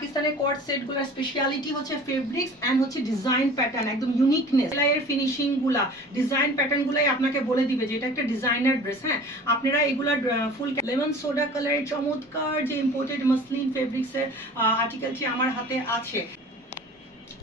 পাকিস্তানের কোর্ট সেটগুলোর স্পেশালিটি হচ্ছে ফেব্রিক্স অ্যান্ড হচ্ছে ডিজাইন প্যাটার্ন একদম ইউনিকনেস সেলাইয়ের ফিনিশিংগুলা ডিজাইন প্যাটার্ন গুলাই আপনাকে বলে দিবে যে এটা একটা ডিজাইনার ড্রেস হ্যাঁ? আপনারা এগুলা ফুল লেমন সোডা কালারের চমৎকার যে ইম্পোর্টেড মাসলিন ফেব্রিক্সের আর্টিকেলটি আমার হাতে আছে।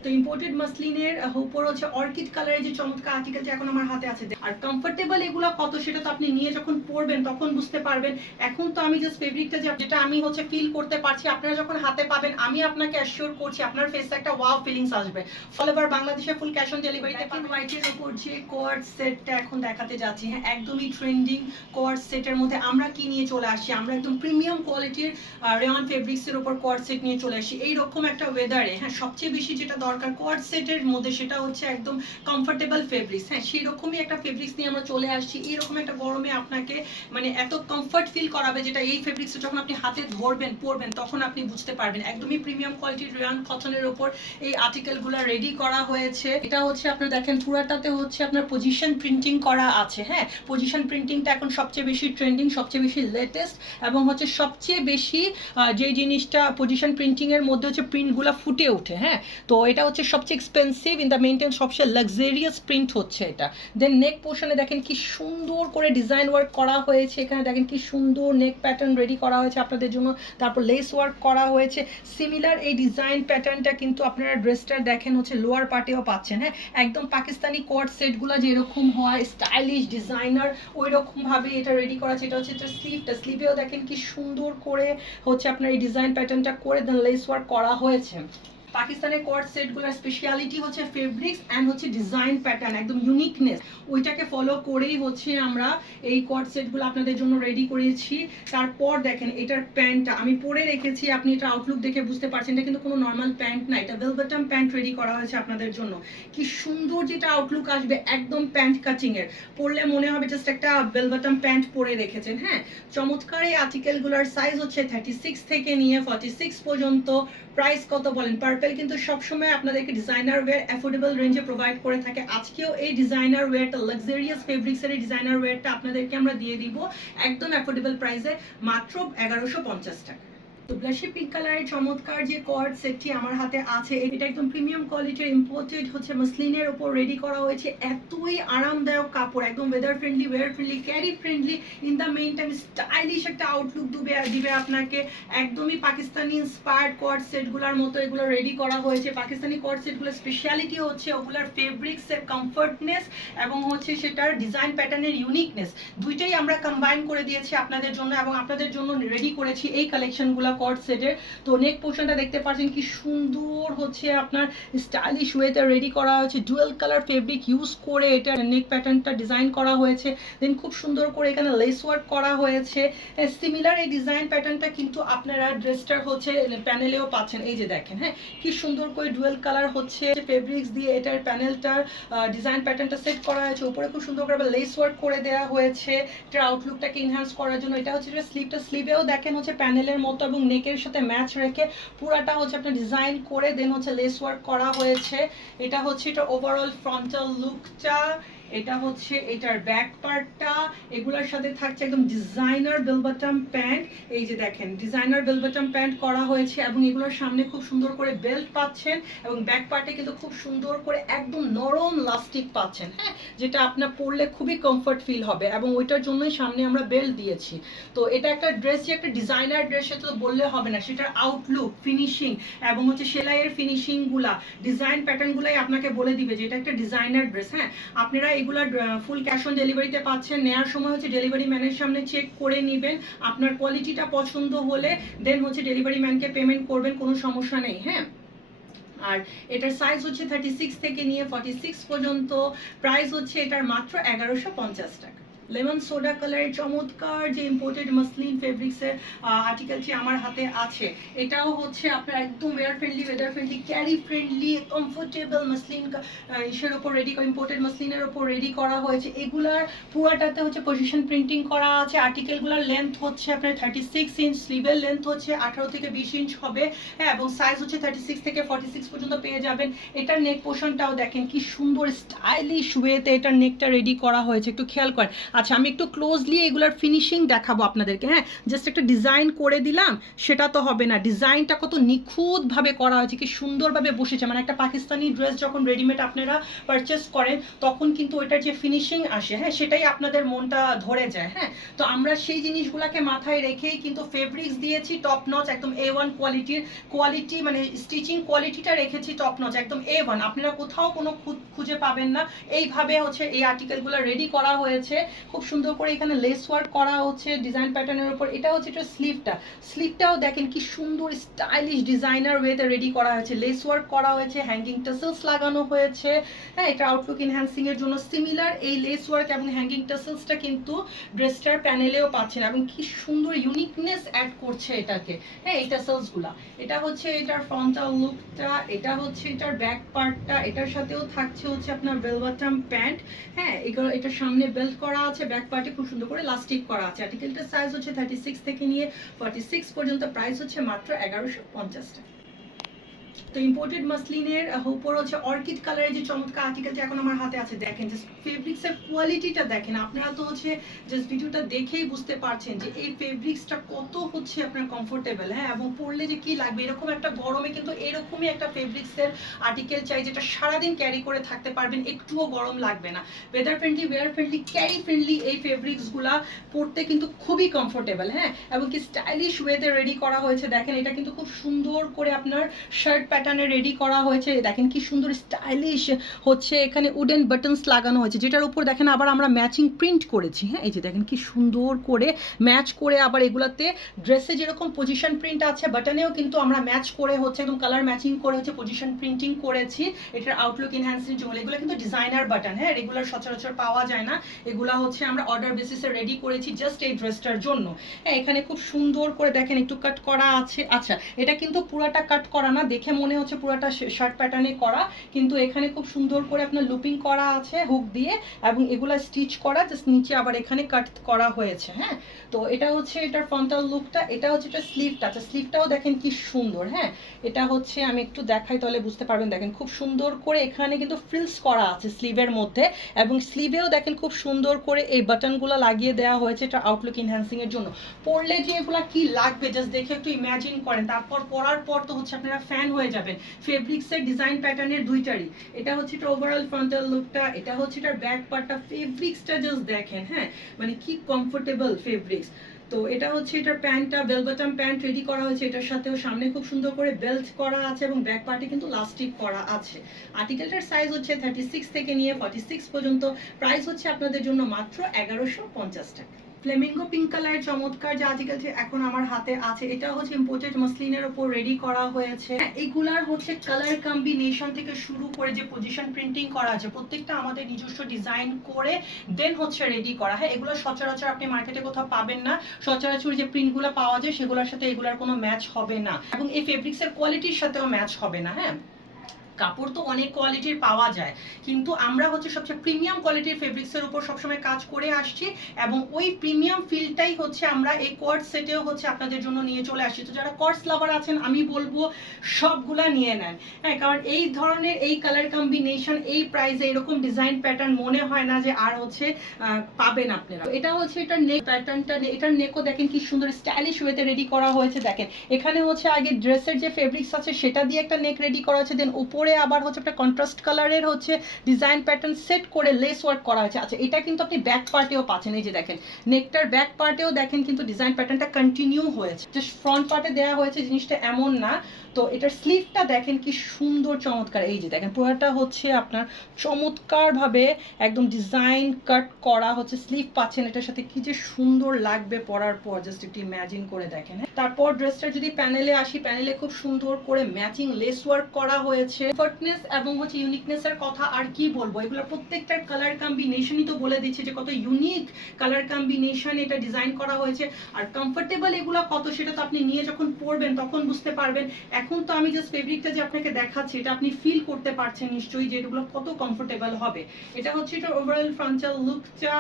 তো ইম্পোর্টেড মাসলিনের উপর হচ্ছে অর্কিড কালারের যে চমৎকার আর্টিকেলটা এখন আমার হাতে আছে। আর কমফোর্টেবল এগুলো কত সেটা তো আপনি নিয়ে যখন পরবেন তখন বুঝতে পারবেন। এখন তো আমি জাস্ট ফেব্রিকটা যেটা আমি হচ্ছে ফিল করতে পারছি আপনারা যখন হাতে পাবেন আমি আপনাকে অ্যাসিওর করছি আপনার ফেসে একটা ওয়াও ফিলিংস আসবে। ফলে এবার বাংলাদেশে ফুল ক্যাশ অন ডেলিভারিতে হোয়াইটের উপর যে কোয়ার্ড সেটটা এখন দেখাতে যাচ্ছি হ্যাঁ একদমই ট্রেন্ডিং কোয়ার্ড সেটের মধ্যে আমরা কি নিয়ে চলে আসছি? আমরা একদম প্রিমিয়াম কোয়ালিটির রেওয়ান ফেব্রিক্সের উপর কোয়ার্ড সেট নিয়ে চলে আসি এইরকম একটা ওয়েদারে হ্যাঁ সবচেয়ে বেশি যেটা দরকার। কোয়ার্ড সেটের মধ্যে সেটা হচ্ছে একদম কমফোর্টেবল ফেব্রিক্স হ্যাঁ সেই রকমই একটা ফেব্রিক্স নিয়ে আমরা চলে আসছি। এইরকম একটা গরমে আপনাকে মানে এত কমফর্ট ফিল করাবে যেটা এই ফেব্রিক্স যখন আপনি হাতে ধরবেন, পরবেন, তখন আপনি বুঝতে পারবেন। একদমই প্রিমিয়াম কোয়ালিটির রেয়ান কটনের উপর এই আর্টিকেলগুলো রেডি করা হয়েছে। এটা হচ্ছে আপনার দেখেন, পুরাটাতে হচ্ছে আপনার পজিশন প্রিন্টিং করা আছে। হ্যাঁ পজিশন প্রিন্টিংটা এখন সবচেয়ে বেশি ট্রেন্ডিং সবচেয়ে বেশি লেটেস্ট এবং হচ্ছে সবচেয়ে বেশি যে জিনিসটা পজিশন প্রিন্টিং এর মধ্যে হচ্ছে প্রিন্টগুলো ফুটে ওঠে। হ্যাঁ তো এটা হচ্ছে সবচেয়ে এক্সপেন্সিভ ইন দ্য মেনটেন সবচেয়ে লাক্সারিয়াস প্রিন্ট হচ্ছে এটা। দেন নেক পোর্শনে দেখেন কি সুন্দর করে ডিজাইন ওয়ার্ক করা হয়েছে এখানে, দেখেন কি সুন্দর নেক প্যাটার্ন রেডি করা হয়েছে আপনাদের জন্য। তারপর লেস ওয়ার্ক করা হয়েছে। সিমিলার এই ডিজাইন প্যাটার্নটা কিন্তু আপনারা ড্রেসটা দেখেন হচ্ছে লোয়ার পার্টেও পাচ্ছেন হ্যাঁ? একদম পাকিস্তানি কোয়ার্ড সেটগুলো যেরকম হয় স্টাইলিশ ডিজাইনার ওই রকম ভাবে এটা রেডি করা আছে। এটা হচ্ছে এটা স্লিভটা স্লিভেও দেখেন কি সুন্দর করে হচ্ছে আপনার এই ডিজাইন প্যাটার্নটা করে দেন লেস ওয়ার্ক করা হয়েছে। পাকিস্তানের কোয়ার্ড সেটগুলোর স্পেশালিটি হচ্ছে ফেব্রিক্স অ্যান্ড হচ্ছে ডিজাইন প্যাটার্ন একদম ইউনিকনেস ওইটাকে ফলো করেই হচ্ছে আমরা এই কোয়ার্ড সেটগুলো আপনাদের জন্য রেডি করেছি। তারপর দেখেন, এটার প্যান্টটা আমি পরে রেখেছি, আপনি এটা আউটলুক দেখে বুঝতে পারছেন, এটা কিন্তু কোনো নর্মাল প্যান্ট না, এটা ভেলভেটাম প্যান্ট রেডি করা হয়েছে আপনাদের জন্য। কি সুন্দর যেটা আউটলুক আসবে, একদম প্যান্ট কাচিং এর। পরলে মনে হবে জাস্ট একটা ভেলভেটাম প্যান্ট পরে রেখেছেন হ্যাঁ? চমৎকার এই আর্টিকেলগুলোর সাইজ হচ্ছে থার্টি সিক্স থেকে নিয়ে ফর্টি সিক্স পর্যন্ত। প্রাইস কত বলেন? পার্পেল কিন্তু সবসময় আপনাদেরকে ডিজাইনার ওয়্যার অ্যাফোর্ডেবল রেঞ্জে প্রোভাইড করে থাকে। আজকেও এই ডিজাইনার ওয়্যারটা লাক্সারিয়াস ফেব্রিক্সের এই ডিজাইনার ওয়্যারটা আপনাদেরকে আমরা দিয়ে দিব একদম অ্যাফোর্ডেবল প্রাইসে মাত্র এগারোশো পঞ্চাশ টাকা। তো ব্লাশি পিঙ্ক কালারের চমৎকার যে কর্ড সেটটি আমার হাতে আছে, এটা একদম প্রিমিয়াম কোয়ালিটির ইম্পোর্টেড হচ্ছে মসলিনের উপর রেডি করা হয়েছে। এতই আরামদায়ক কাপড়, একদম weather friendly wear friendly carry friendly in the main time stylish একটা আউটলুক দিবে দিবে আপনাকে। একদমই পাকিস্তানি ইন্সপায়ার্ড কর্ড সেটগুলোর মতো এগুলো রেডি করা হয়েছে। পাকিস্তানি কর্ড সেটগুলোর স্পেশালিটি হচ্ছে ওগুলোর ফেব্রিক্সের কমফর্টনেস এবং হচ্ছে সেটার ডিজাইন প্যাটার্নের ইউনিকনেস দুইটাই আমরা কম্বাইন করে দিয়েছি আপনাদের জন্য এবং আপনাদের জন্য রেডি করেছি এই কালেকশনগুলো কর্ড সেটের তো নেক পোর্শনটা দেখতে পাচ্ছেন কি সুন্দর হচ্ছে আপনার স্টাইলিশ ওয়েতে রেডি করা হয়েছে। ডুয়েল কালার ফেব্রিক ইউজ করে এটা নেক প্যাটার্নটা ডিজাইন করা হয়েছে। দেন খুব সুন্দর করে এখানে লেস ওয়ার্ক করা হয়েছে। সিমিলার এই ডিজাইন প্যাটার্নটা কিন্তু আপনারা ড্রেসটার হচ্ছে প্যানেলেও পাচ্ছেন। এই যে দেখেন হ্যাঁ কি সুন্দর করে ডুয়েল কালার হচ্ছে ফেব্রিক্স দিয়ে এটার প্যানেলটার ডিজাইন প্যাটার্নটা সেট করা হয়েছে। উপরে খুব সুন্দর করে লেস ওয়ার্ক করে দেওয়া হয়েছে। এটার আউটলুকটাকে এনহ্যান্স করার জন্য। এটা হচ্ছে স্লিভটা স্লিভেও দেখেন হচ্ছে প্যানেলের মতো এবং নেকের সাথে ম্যাচ রেখে পুরাটা হচ্ছে আপনার ডিজাইন করে দেন হচ্ছে লেস ওয়ার্ক করা হয়েছে। এটা হচ্ছে এটা ওভারঅল ফ্রন্টাল লুকটা এটা হচ্ছে এটার ব্যাক পার্টটা এগুলোর সাথে থাকছে একদম ডিজাইনার বেলবাটাম প্যান্ট এই যে দেখেন ডিজাইনার বেলবাটাম প্যান্ট করা হয়েছে এবং এগুলোর সামনে খুব সুন্দর করে বেল্ট পাচ্ছেন এবং ব্যাক পার্টে কিন্তু খুব সুন্দর করে একদম নরম লাস্টিক পাচ্ছেন হ্যাঁ? যেটা আপনার পরলে খুবই কমফর্ট ফিল হবে এবং ওইটার জন্যই সামনে আমরা বেল্ট দিয়েছি। তো এটা একটা ড্রেস যে একটা ডিজাইনার ড্রেস সেটা তো বললে হবে না, সেটার আউটলুক ফিনিশিং এবং হচ্ছে সেলাইয়ের ফিনিশিংগুলা ডিজাইন প্যাটার্ন গুলাই আপনাকে বলে দিবে যে এটা একটা ডিজাইনার ড্রেস হ্যাঁ? আপনারা এগুলো ফুল ক্যাশ অন ডেলিভারিতে পাচ্ছেন। নেওয়ার সময় হচ্ছে ডেলিভারি ম্যানের সামনে চেক করে নেবেন। আপনার কোয়ালিটিটা পছন্দ হলে দেন হচ্ছে ডেলিভারি ম্যানকে পেমেন্ট করবেন, কোনো সমস্যা নেই হ্যাঁ? আর এটার সাইজ হচ্ছে থার্টি সিক্স থেকে নিয়ে ফর্টি সিক্স পর্যন্ত। প্রাইস হচ্ছে এটার মাত্র এগারোশো পঞ্চাশ টাকা। লেমন সোডা কালারের চমৎকার যে ইম্পোর্টেড মাসলিন ফেব্রিক্সের আর্টিকেলটি আমার হাতে আছে। এটাও হচ্ছে আপনার একদম wear friendly weather friendly carry friendly comfortable muslin ইসের ওপর রেডি ইম্পোর্টেড মাসলিনের ওপর রেডি করা হয়েছে। এগুলার পুরাটাতে হচ্ছে পজিশন প্রিন্টিং করা আছে। আর্টিকেলগুলোর লেন্থ হচ্ছে আপনার থার্টি সিক্স ইঞ্চ স্লিভের লেন্থ হচ্ছে আঠারো থেকে বিশ ইঞ্চ হবে। হ্যাঁ এবং সাইজ হচ্ছে থার্টি সিক্স থেকে ফর্টি সিক্স পর্যন্ত পেয়ে যাবেন। এটার নেক পোর্শনটাও দেখেন কি সুন্দর স্টাইলিশ ওয়েতে এটার নেকটা রেডি করা হয়েছে। একটু খেয়াল করেন। আচ্ছা আমি একটু ক্লোজলি এগুলার ফিনিশিং দেখাবো আপনাদেরকে হ্যাঁ? জাস্ট একটা ডিজাইন করে দিলাম, সেটা তো হবে না। ডিজাইনটা কত নিখুঁতভাবে করা হয়েছে, কি সুন্দরভাবে বসেছে। মানে একটা পাকিস্তানি ড্রেস যখন রেডিমেড আপনারা পারচেস করেন, তখন কিন্তু ওইটার যে ফিনিশিং আসে হ্যাঁ? সেটাই আপনাদের মনটা ধরে যায় হ্যাঁ? তো আমরা সেই জিনিসগুলোকে মাথায় রেখেই কিন্তু ফেব্রিক্স দিয়েছি টপ নচ একদম এ ওয়ান কোয়ালিটির কোয়ালিটি মানে স্টিচিং কোয়ালিটিটা রেখেছি টপ নচ একদম এ ওয়ান আপনারা কোথাও কোনো খুঁজে পাবেন না। এইভাবে হচ্ছে এই আর্টিকেলগুলো রেডি করা হয়েছে। খুব সুন্দর করে এখানে লেস ওয়ার্ক করা হচ্ছে ডিজাইন প্যাটার্নের উপর। এটা হচ্ছে এটা স্লিভটা স্লিভটাও দেখেন কি সুন্দর স্টাইলিশ ডিজাইনার ওয়েতে রেডি করা হয়েছে। লেস ওয়ার্ক করা হয়েছে হ্যাঙ্গিং টাসেলস লাগানো হয়েছে। হ্যাঁ এটা আউটলুক এনহ্যান্সিং এর জন্য সিমিলার এই লেস ওয়ার্ক এবং হ্যাঙ্গিং টাসেলসটা কিন্তু ড্রেসটার প্যানেলেও পাচ্ছেন এবং কি সুন্দর ইউনিকনেস অ্যাড করছে এটাকে। হ্যাঁ এই টাসেলসগুলা এটা হচ্ছে এটার ফ্রন্টাল লুকটা এটা হচ্ছে এটার ব্যাক পার্টটা এটার সাথেও থাকছে হচ্ছে আপনার বেলবাটাম প্যান্ট হ্যাঁ এগুলো, এটার সামনে বেল্ট করা আছে ব্যাক পার্টে খুব সুন্দর করে লাস্টিক করা আছে। আর্টিকেলটার সাইজ হচ্ছে থার্টি সিক্স থেকে নিয়ে ফর্টি সিক্স পর্যন্ত প্রাইস হচ্ছে মাত্র এগারোশো পঞ্চাশ টাকা। তো ইম্পোর্টেড মাসলিনের উপর হচ্ছে অর্কিড কালারের যে চমৎকার আর্টিকেলটা এখন আমার হাতে আছে, দেখেন জাস্ট ফেব্রিক্সের কোয়ালিটিটা দেখেন, আপনারা তো হচ্ছে জাস্ট ভিডিওটা দেখেই বুঝতে পারছেন যে এই ফেব্রিক্সটা কত হচ্ছে আপনার কমফোর্টেবল হ্যাঁ? এবং পরলে যে কি লাগবে? এরকম একটা গরমে কিন্তু এরকমই একটা ফেব্রিক্সের আর্টিকেল চাই যেটা সারাদিন ক্যারি করে থাকতে পারবেন, একটুও গরম লাগবে না। Weather friendly wear friendly carry friendly এই ফেব্রিক্সগুলা পরতে কিন্তু খুবই কমফোর্টেবল হ্যাঁ? এবং কি স্টাইলিশ ওয়েতে রেডি করা হয়েছে, দেখেন, এটা কিন্তু খুব সুন্দর করে আপনার শার্ট প্যাটার্নে রেডি করা হয়েছে। দেখেন কি সুন্দর স্টাইলিশ হচ্ছে। এখানে উডেন বাটনস লাগানো হয়েছে। যেটার উপর দেখেন আবার আমরা ম্যাচিং প্রিন্ট করেছি। হ্যাঁ এই যে দেখেন কি সুন্দর করে ম্যাচ করে আবার এগুলাতে ড্রেসে যেরকম পজিশন প্রিন্ট আছে বাটনেও কিন্তু আমরা ম্যাচ করে হচ্ছে একদম কালার ম্যাচিং করে হচ্ছে পজিশন প্রিন্টিং করেছি। এটার আউটলুক এনহ্যান্সিং জন্য এগুলো কিন্তু ডিজাইনার বাটন হ্যাঁ রেগুলার সচরাচর পাওয়া যায় না। এগুলা হচ্ছে আমরা অর্ডার বেসিসে রেডি করেছি জাস্ট এই ড্রেসটার জন্য। হ্যাঁ এখানে খুব সুন্দর করে দেখেন একটু কাট করা আছে। আচ্ছা এটা কিন্তু পুরাটা কাট করা না। দেখে মনে হচ্ছে পুরাটা শার্ট প্যাটার্নে করা, কিন্তু এখানে খুব সুন্দর করে আপনার লুপিং করা আছে হুক দিয়ে, এবং এগুলা স্টিচ করা জাস্ট নিচে আবার এখানে কাট করা হয়েছে হ্যাঁ? তো এটা হচ্ছে এটার ফ্রন্টাল লুকটা এটা হচ্ছে এটা স্লিভটা আচ্ছা স্লিভটাও দেখেন কি সুন্দর হ্যাঁ? এটা হচ্ছে আমি একটু দেখাই তাহলে বুঝতে পারবেন, দেখেন খুব সুন্দর করে এখানে কিন্তু ফ্রিলস করা আছে স্লিভের মধ্যে, এবং স্লিভেও দেখেন খুব সুন্দর করে এই বাটনগুলো লাগিয়ে দেওয়া হয়েছে এটা আউটলুক ইনহ্যান্সিং এর জন্য। পরলে যে এগুলা কি লাগবে জাস্ট দেখে একটু ইম্যাজিন করেন, তারপর পরার পর তো হচ্ছে আপনারা ফ্যান হয়ে যাবেন ফেব্রিক্সের ডিজাইন প্যাটার্নের দুইটারই। এটা হচ্ছে এটা ওভারঅল ফ্রন্টাল লুকটা এটা হচ্ছে এটার ব্যাক পার্টটা ফেব্রিক্সটা জাস্ট দেখেন হ্যাঁ? মানে কি কমফোর্টেবল ফেব্রিক্স তো এটা হচ্ছে এটার প্যান্টটা বেলবটম প্যান্ট রেডি করা হয়েছে। এটার সাথেও সামনে খুব সুন্দর করে বেল্ট করা আছে এবং ব্যাক পার্টে কিন্তু লাস্টিক করা আছে। আর্টিকেলটার সাইজ হচ্ছে থার্টি সিক্স থেকে নিয়ে ফর্টি সিক্স পর্যন্ত। প্রাইস হচ্ছে আপনাদের জন্য মাত্র এগারোশো পঞ্চাশ টাকা। ফ্লেমিঙ্গো পিঙ্ক কালারের চমৎকার যে আর্টিকেলটি এখন আমার হাতে আছে এটা হচ্ছে ইম্পোর্টেড মসলিনের উপর রেডি করা হয়েছে। হ্যাঁ, এগুলার হচ্ছে কালার কম্বিনেশন থেকে শুরু করে যে পজিশন প্রিন্টিং করা আছে প্রত্যেকটা আমাদের নিজস্ব ডিজাইন করে দেন হচ্ছে রেডি করা। হ্যাঁ এগুলো সচরাচর আপনি মার্কেটে কোথাও পাবেন না। সচরাচর যে প্রিন্টগুলো পাওয়া যায় সেগুলোর সাথে এগুলার কোনো ম্যাচ হবে না। এবং এই ফেব্রিক্সের কোয়ালিটির সাথেও ম্যাচ হবে না হ্যাঁ। কাপড় তো অনেক কোয়ালিটির পাওয়া যায়। কিন্তু আমরা হচ্ছে সবচেয়ে প্রিমিয়াম কোয়ালিটির ফেব্রিক্সের উপর সবসময় কাজ করে আসছি এবং ওই প্রিমিয়াম ফিলটাই হচ্ছে আমরা এই কোয়ার্ড সেটেও হচ্ছে আপনাদের জন্য নিয়ে চলে আসছি। তো যারা কর্স লাভার আছেন, আমি বলব সবগুলা নিয়ে নেন। হ্যাঁ কারণ এই ধরনের এই কালার কম্বিনেশন এই প্রাইসে এরকম ডিজাইন প্যাটার্ন মনে হয় না যে আর হচ্ছে পাবেন আপনারা। এটা হচ্ছে এটার নেক প্যাটার্নটা এটার নেকও দেখেন কি সুন্দর স্টাইলিশ ওয়েতে রেডি করা হয়েছে। দেখেন, এখানে হচ্ছে আগে ড্রেসের যে ফেব্রিক্স আছে, সেটা দিয়ে একটা নেক রেডি করা আছে দেন উপরে আবার হচ্ছে একটা কন্ট্রাস্ট কালারের হচ্ছে ডিজাইন প্যাটার্ন সেট করে লেস ওয়ার্ক করা হয়েছে। আচ্ছা এটা কিন্তু আপনি ব্যাক পার্টেও পাচ্ছেন, এই যে দেখেন। নেকটার ব্যাক পার্টেও দেখেন কিন্তু ডিজাইন প্যাটার্নটা কন্টিনিউ হয়েছে। জাস্ট ফ্রন্ট পার্টে দেওয়া হয়েছে জিনিসটা এমন না। তো এটার স্লিভটা দেখেন কি সুন্দর, চমৎকার। এই যে দেখেন, পুরোটা হচ্ছে আপনার চমৎকারভাবে একদম ডিজাইন কাট করা হচ্ছে স্লিভ পাচ্ছেন। এটার সাথে কি যে সুন্দর লাগবে পরার পর জাস্ট একটু ইমাজিন করে দেখেন হ্যাঁ? তারপর ড্রেসটা যদি প্যানেলে আসি প্যানেলে খুব সুন্দর করে ম্যাচিং লেস ওয়ার্ক করা হয়েছে। কমফর্টনেস এবং হচ্ছে ইউনিকনেস এর কথা আর কি বলব? এগুলো প্রত্যেকটার কালার কম্বিনেশনই তো বলে দিচ্ছে যে কত ইউনিক কালার কম্বিনেশন এটা ডিজাইন করা হয়েছে। আর কমফোর্টেবল এগুলো কত সেটা তো আপনি নিয়ে যখন পরবেন তখন বুঝতে পারবেন। এখন তো আমি জাস্ট ফেব্রিকটা যে আপনাকে দেখাচ্ছি, এটা আপনি ফিল করতে পারছেন নিশ্চয়ই যে এগুলো কত কমফোর্টেবল হবে। এটা হচ্ছে এটা ওভারঅল ফ্রন্টাল লুকটা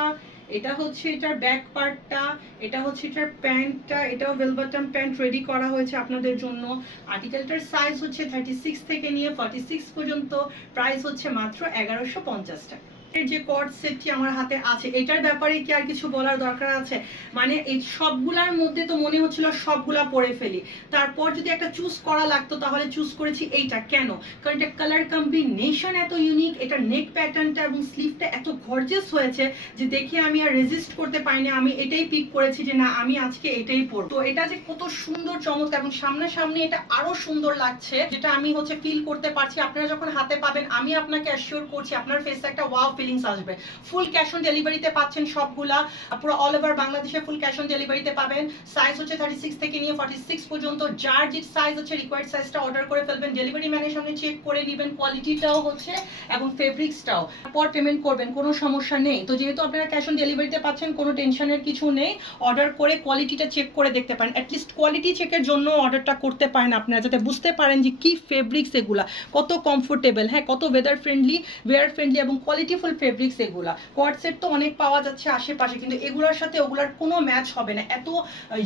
এটা হচ্ছে এটার ব্যাক পার্টটা এটা হচ্ছে এটার প্যান্টটা এটাও ভেলবাটাম প্যান্ট রেডি করা হয়েছে আপনাদের জন্য। আর্টিকেলটার সাইজ হচ্ছে থার্টি সিক্স থেকে নিয়ে ফর্টি সিক্স পর্যন্ত প্রাইস হচ্ছে মাত্র এগারোশো পঞ্চাশ টাকা। যে কর্ড সেটটি আমার হাতে আছে, এটার ব্যাপারে কি আর কিছু বলার দরকার আছে? মানে এই সবগুলার মধ্যে তো মনে হচ্ছিল সবগুলা পরে ফেলি। তারপর যদি একটা চুজ করা লাগতো, তাহলে চুজ করেছি এইটা। কেন? কারণ এটা কালার কম্বিনেশন এত ইউনিক এটা নেক প্যাটার্নটা এবং স্লিভটা এত গর্জিয়াস হয়েছে যে দেখে আমি আর রেজিস্ট করতে পারিনি। আমি এটাই পিক করেছি যে না, আমি আজকে এটাই পরবো। তো এটা যে কত সুন্দর, চমৎকার এবং সামনাসামনি এটা আরও সুন্দর লাগছে, যেটা আমি হচ্ছে ফিল করতে পারছি। আপনারা যখন হাতে পাবেন, আমি আপনাকে অ্যাসিওর করছি, আপনার ফেসে একটা ওয়াও ফিলিংস আসবে। ফুল ক্যাশ অন ডেলিভারিতে পাচ্ছেন সবগুলা। পুরো অল ওভার বাংলাদেশে ফুল ক্যাশ অন ডেলিভারিতে পাবেন। সাইজ হচ্ছে থার্টি সিক্স থেকে নিয়ে ফর্টি সিক্স পর্যন্ত। যার যে সাইজ হচ্ছে রিকোয়ার্ড সাইজটা অর্ডার করে ফেলবেন ডেলিভারি ম্যানের সামনে চেক করে নেবেন কোয়ালিটিটাও হচ্ছে এবং ফেব্রিক্সটাও পর পেমেন্ট করবেন, কোনো সমস্যা নেই। তো যেহেতু আপনারা ক্যাশ অন ডেলিভারিতে পাচ্ছেন, কোনো টেনশনের কিছু নেই। অর্ডার করে কোয়ালিটিটা চেক করে দেখতে পারেন। অ্যাটলিস্ট কোয়ালিটি চেকের জন্য অর্ডারটা করতে পারেন আপনারা, যাতে বুঝতে পারেন যে কি ফেব্রিক্স এগুলা। কত কমফোর্টেবল হ্যাঁ কত ওয়েদার ফ্রেন্ডলি ওয়েয়ার ফ্রেন্ডলি এবং কোয়ালিটিফুল ফেব্রিক্স এগুলা। কোয়াড সেট তো অনেক পাওয়া যাচ্ছে আশেপাশে, কিন্তু এগুলোর সাথে ওগুলার কোনো ম্যাচ হবে না। এত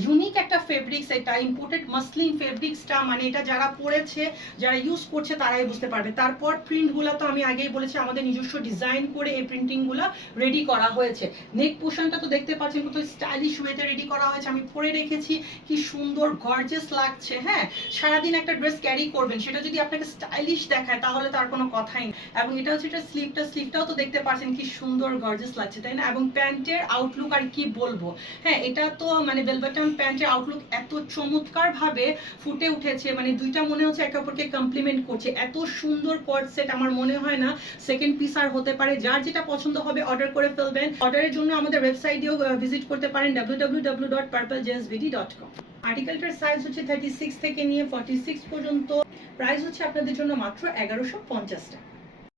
ইউনিক একটা ফেব্রিক্স এটা ইম্পোর্টেড মাসলিন ফেব্রিক্সটা মানে এটা যারা পরেছে, যারা ইউজ করছে, তারাই বুঝতে পারবে। তারপর প্রিন্টগুলো তো আমি আগেই বলেছি, আমাদের নিজস্ব ডিজাইন করে এই প্রিন্টিংগুলো রেডি করা হয়েছে। নেক পোর্শনটা তো দেখতে পাচ্ছেন, কত স্টাইলিশ ওয়েতে রেডি করা হয়েছে। আমি পরে রেখেছি, কি সুন্দর গর্জেস লাগছে হ্যাঁ? সারাদিন একটা ড্রেস ক্যারি করবেন, সেটা যদি আপনাকে স্টাইলিশ দেখায়, তাহলে তার কোনো কথাই এবং এটা হচ্ছে এটা স্লিভটা স্লিভটাও তো দেখতে পাচ্ছেন কি সুন্দর গর্জেস লাগছে, তাই না? এবং প্যান্টের আউটলুক আর কি বলব? হ্যাঁ এটা তো মানে বেলবাটন প্যান্টের আউটলুক এত চমৎকার ভাবে ফুটে উঠেছে মানে দুইটা মনে হচ্ছে একে অপরকে কমপ্লিমেন্ট করছে। এত সুন্দর কর্ড সেট আমার মনে হয় না সেকেন্ড পিস আর হতে পারে। যার যেটা পছন্দ হবে অর্ডার করে ফেলবেন। অর্ডারের জন্য আমাদের ওয়েবসাইটেও ভিজিট করতে পারেন www.purplejersvd.com আর্টিকেলটার সাইজ হচ্ছে থার্টি সিক্স থেকে নিয়ে ফর্টি সিক্স পর্যন্ত। প্রাইস হচ্ছে আপনাদের জন্য মাত্র এগারোশো পঞ্চাশ টাকা।